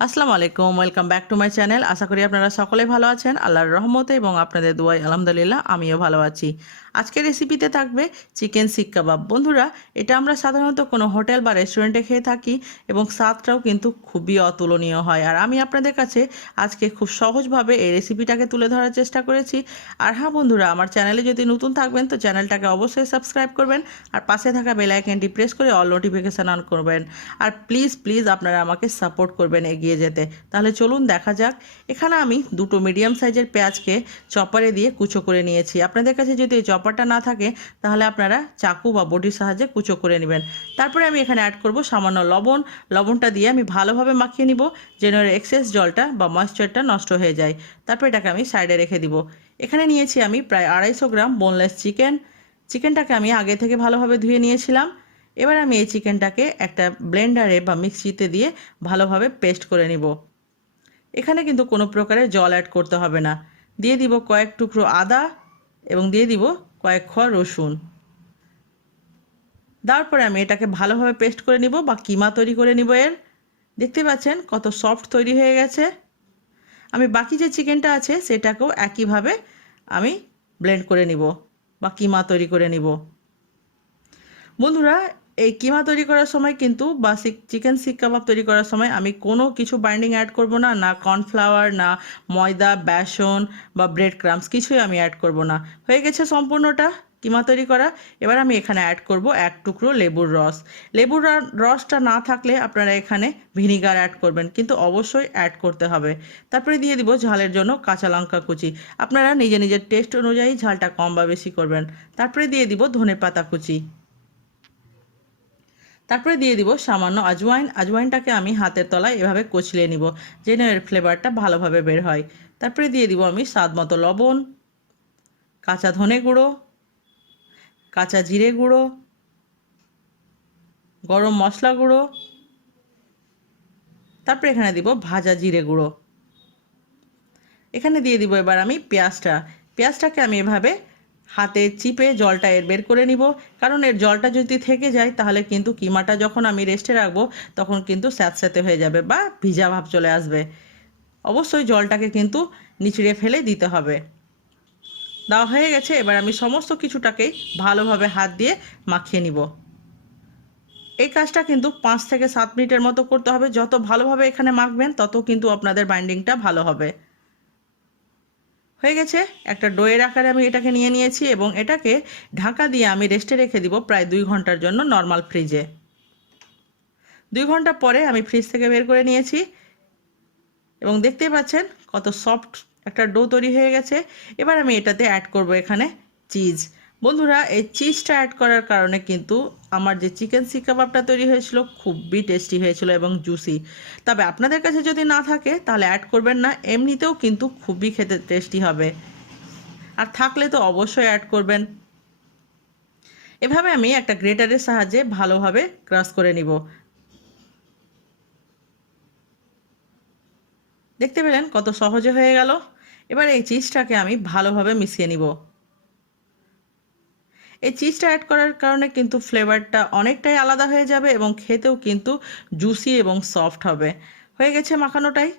আসসালামু আলাইকুম, welcome back to my channel. আশা করি আপনারা সকলে ভালো আছেন আল্লাহর রহমতে এবং আপনাদের দোয়ায় আলহামদুলিল্লাহ আমিও ভালো আছি। আজকের রেসিপিতে থাকবে চিকেন শিক কাবাব। বন্ধুরা, এটা আমরা সাধারণত কোনো হোটেল বা রেস্টুরেন্টে খেয়ে থাকি এবং স্বাদটাও কিন্তু খুবই অতুলনীয় হয়। আর আমি আপনাদের কাছে আজকে খুব সহজভাবে এই রেসিপিটাকে তুলে ধরার চেষ্টা করেছি। আর হ্যাঁ বন্ধুরা, আমার চ্যানেলে যদি নতুন থাকবেন তো চ্যানেলটাকে অবশ্যই সাবস্ক্রাইব করবেন আর পাশে থাকা বেল আইকনটি প্রেস করে অল নোটিফিকেশান অন করবেন। আর প্লিজ প্লিজ আপনারা আমাকে সাপোর্ট করবেন এগিয়ে যেতে। তাহলে চলুন দেখা যাক। এখানে আমি দুটো মিডিয়াম সাইজের পেঁয়াজকে চপারে দিয়ে কুচো করে নিয়েছি। আপনাদের কাছে যদি এই চপারটা না থাকে তাহলে আপনারা চাকু বা বটির সাহায্যে কুচো করে নেবেন। তারপরে আমি এখানে অ্যাড করব সামান্য লবণ। লবণটা দিয়ে আমি ভালোভাবে মাখিয়ে নিব যেন এর এক্সেস জলটা বা ময়েশ্চারটা নষ্ট হয়ে যায়। তারপর এটাকে আমি সাইডে রেখে দিব। এখানে নিয়েছি আমি প্রায় 250 গ্রাম বোনলেস চিকেন। চিকেনটাকে আমি আগে থেকে ভালোভাবে ধুয়ে নিয়েছিলাম। এবার আমি এই চিকেনটাকে একটা ব্লেন্ডারে বা মিক্সিতে দিয়ে ভালোভাবে পেস্ট করে নিব। এখানে কিন্তু কোনো প্রকারের জল অ্যাড করতে হবে না। দিয়ে দিব কয়েক টুকরো আদা এবং দিয়ে দিব কয়েক কোয়া রসুন। তারপরে আমি এটাকে ভালোভাবে পেস্ট করে নিব বা কিমা তৈরি করে নিব এর। দেখতে পাচ্ছেন কত সফট তৈরি হয়ে গেছে। আমি বাকি যে চিকেনটা আছে সেটাকেও একইভাবে আমি ব্লেন্ড করে নিব বা কিমা তৈরি করে নিব। বন্ধুরা, এই কিমা তৈরি করার সময় কিন্তু বা চিকেন শিক কাবাব তৈরি করার সময় আমি কোনো কিছু বাইন্ডিং অ্যাড করব না, না কর্নফ্লাওয়ার, না ময়দা, বেসন বা ব্রেড ক্রাম্বস কিছুই আমি অ্যাড করব না। হয়ে গেছে সম্পূর্ণটা কিমা তৈরি করা। এবার আমি এখানে অ্যাড করব এক টুকরো লেবুর রস। লেবুর রসটা না থাকলে আপনারা এখানে ভিনিগার অ্যাড করবেন, কিন্তু অবশ্যই অ্যাড করতে হবে। তারপরে দিয়ে দিব ঝালের জন্য কাঁচা লঙ্কা কুচি। আপনারা নিজের নিজের টেস্ট অনুযায়ী ঝালটা কম বা বেশি করবেন। তারপরে দিয়ে দিব ধনেপাতা কুচি। তারপরে দিয়ে দিব সামান্য আজওয়াইন। আজওয়াইনটাকে আমি হাতের তলায় এভাবে কচলিয়ে নিব যেন এর ফ্লেভারটা ভালোভাবে বের হয়। তারপরে দিয়ে দিব আমি স্বাদ মতো লবণ, কাঁচা ধনে গুঁড়ো, কাঁচা জিরে গুঁড়ো, গরম মশলা গুঁড়ো, তারপরে এখানে দিব ভাজা জিরে গুঁড়ো। এখানে দিয়ে দিব এবার আমি পেঁয়াজটাকে আমি এভাবে হাতে চিপে জলটা এর বের করে নিব, কারণ এর জলটা যদি থেকে যায় তাহলে কিন্তু কিমাটা যখন আমি রেস্টে রাখবো তখন কিন্তু স্যাঁতস্যাঁতে হয়ে যাবে বা ভিজা ভাব চলে আসবে। অবশ্যই জলটাকে কিন্তু নিচড়ে ফেলে দিতে হবে। দেওয়া হয়ে গেছে। এবার আমি সমস্ত কিছুটাকেই ভালোভাবে হাত দিয়ে মাখিয়ে নিব। এই কাজটা কিন্তু 5 থেকে 7 মিনিটের মতো করতে হবে। যত ভালোভাবে এখানে মাখবেন তত কিন্তু আপনাদের বাইন্ডিংটা ভালো হবে। হয়ে গেছে। একটা ডোয়ের আকারে আমি এটাকে নিয়ে নিয়েছি এবং এটাকে ঢাকা দিয়ে আমি রেস্টে রেখে দিব প্রায় 2 ঘন্টার জন্য নর্মাল ফ্রিজে। 2 ঘন্টা পরে আমি ফ্রিজ থেকে বের করে নিয়েছি এবং দেখতেই পাচ্ছেন কত সফট একটা ডো তৈরি হয়ে গেছে। এবার আমি এটাতে অ্যাড করব এখানে চিজ। বন্ধুরা, এই চিজটা অ্যাড করার কারণে কিন্তু আমার যে চিকেন শিক কাবাবটা তৈরি হয়েছিল খুবই টেস্টি হয়েছিল এবং জুসি। তবে আপনাদের কাছে যদি না থাকে তাহলে অ্যাড করবেন না, এমনিতেও কিন্তু খুবই খেতে টেস্টি হবে। আর থাকলে তো অবশ্যই অ্যাড করবেন। এভাবে আমি একটা গ্রেটারের সাহায্যে ভালোভাবে ক্রাশ করে নিব। দেখতে পেলেন কত সহজে হয়ে গেল। এবার এই চিজটাকে আমি ভালোভাবে মিশিয়ে নিব। এই চিজটা অ্যাড করার কারণে কিন্তু ফ্লেভারটা অনেকটাই আলাদা হয়ে যাবে এবং খেতেও কিন্তু জুসি এবং সফট হবে। হয়ে গেছে মাখানোটাই।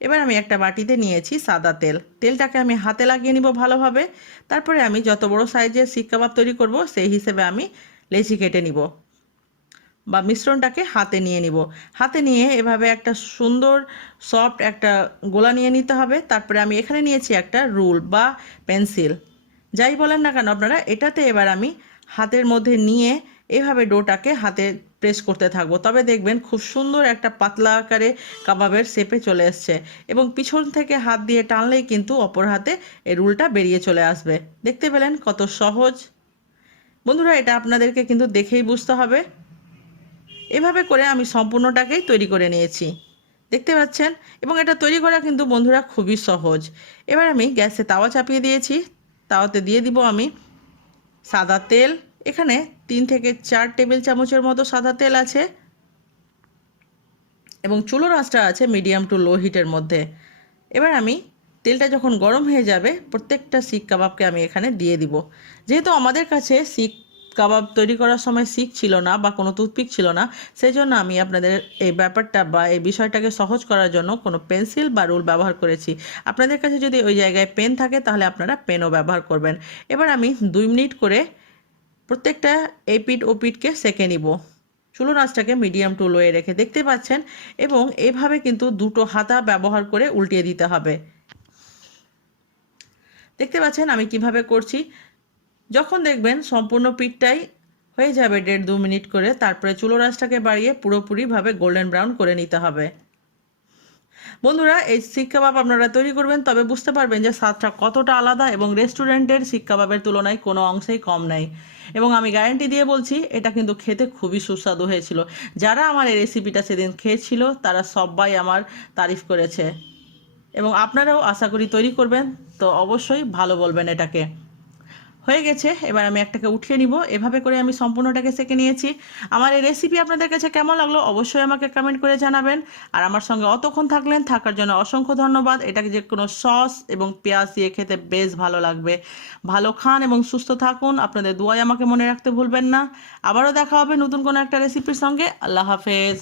এবার আমি একটা বাটিতে নিয়েছি সাদা তেল। তেলটাকে আমি হাতে লাগিয়ে নিব ভালোভাবে। তারপরে আমি যত বড় সাইজের শিক কাবাব তৈরি করব সেই হিসেবে আমি লেচি কেটে নিব বা মিশ্রণটাকে হাতে নিয়ে নিব। হাতে নিয়ে এভাবে একটা সুন্দর সফট একটা গোলা নিয়ে নিতে হবে। তারপরে আমি এখানে নিয়েছি একটা রুল বা পেন্সিল, যাই বলেন না কেন আপনারা। এটাতে এবার আমি হাতের মধ্যে নিয়ে এভাবে ডোটাকে হাতে প্রেস করতে থাকবো। তবে দেখবেন খুব সুন্দর একটা পাতলা আকারে কাবাবের শেপে চলে এসছে এবং পিছন থেকে হাত দিয়ে টানলেই কিন্তু অপর হাতে এই রুলটা বেরিয়ে চলে আসবে। দেখতে পেলেন কত সহজ। বন্ধুরা, এটা আপনাদেরকে কিন্তু দেখেই বুঝতে হবে। এভাবে করে আমি সম্পূর্ণটাকেই তৈরি করে নিয়েছি, দেখতে পাচ্ছেন। এবং এটা তৈরি করা কিন্তু বন্ধুরা খুবই সহজ। এবার আমি গ্যাসে তাওয়া চাপিয়ে দিয়েছি। তাওয়াতে দিয়ে দিব আমি সাদা তেল। এখানে 3 থেকে 4 টেবিল চামচের মতো সাদা তেল আছে এবং চুলোর আঁচটা আছে মিডিয়াম টু লো হিটের মধ্যে। এবার আমি তেলটা যখন গরম হয়ে যাবে প্রত্যেকটা শিক কাবাবকে আমি এখানে দিয়ে দিব। যেহেতু আমাদের কাছে শিক কাবাব তৈরি করার সময় শিক ছিল না বা কোনো টুথপিক ছিল না, সেই জন্য আমি আপনাদের এই ব্যাপারটা বা এই বিষয়টাকে সহজ করার জন্য কোনো পেন্সিল বা রুল ব্যবহার করেছি। আপনাদের কাছে যদি ওই জায়গায় পেন থাকে তাহলে আপনারা পেনও ব্যবহার করবেন। এবার আমি 2 মিনিট করে প্রত্যেকটা এপিঠ ওপিঠকে সেঁকে নিব। চুলোর আঁচটাকে মিডিয়াম টু লোয়ে রেখে, দেখতে পাচ্ছেন, এবং এভাবে কিন্তু দুটো হাতা ব্যবহার করে উল্টিয়ে দিতে হবে। দেখতে পাচ্ছেন আমি কিভাবে করছি। যখন দেখবেন সম্পূর্ণ পিঠটাই হয়ে যাবে 1.5-2 মিনিট করে, তারপরে চুলোর আঁচটাকে বাড়িয়ে পুরোপুরিভাবে গোল্ডেন ব্রাউন করে নিতে হবে। বন্ধুরা, এই শিক কাবাব আপনারা তৈরি করবেন, তবে বুঝতে পারবেন যে স্বাদটা কতটা আলাদা এবং রেস্টুরেন্টের শিক কাবাবের তুলনায় কোনো অংশেই কম নাই। এবং আমি গ্যারান্টি দিয়ে বলছি, এটা কিন্তু খেতে খুবই সুস্বাদু হয়েছিল। যারা আমার এই রেসিপিটা সেদিন খেয়েছিল তারা সবাই আমার তারিফ করেছে, এবং আপনারাও আশা করি তৈরি করবেন, তো অবশ্যই ভালো বলবেন এটাকে। হয়ে গেছে, এবার আমি একটাকে উঠিয়ে নিব। এভাবে করে আমি সম্পূর্ণটাকে সেঁকে নিয়েছি। আমার এই রেসিপি আপনাদের কাছে কেমন লাগলো অবশ্যই আমাকে কমেন্ট করে জানাবেন। আর আমার সঙ্গে অতক্ষণ থাকার জন্য অসংখ্য ধন্যবাদ। এটাকে যে কোনো সস এবং পেঁয়াজ দিয়ে খেতে বেশ ভালো লাগবে। ভালো খান এবং সুস্থ থাকুন। আপনাদের দোয়ায় আমাকে মনে রাখতে ভুলবেন না। আবারও দেখা হবে নতুন কোনো একটা রেসিপির সঙ্গে। আল্লাহ হাফেজ।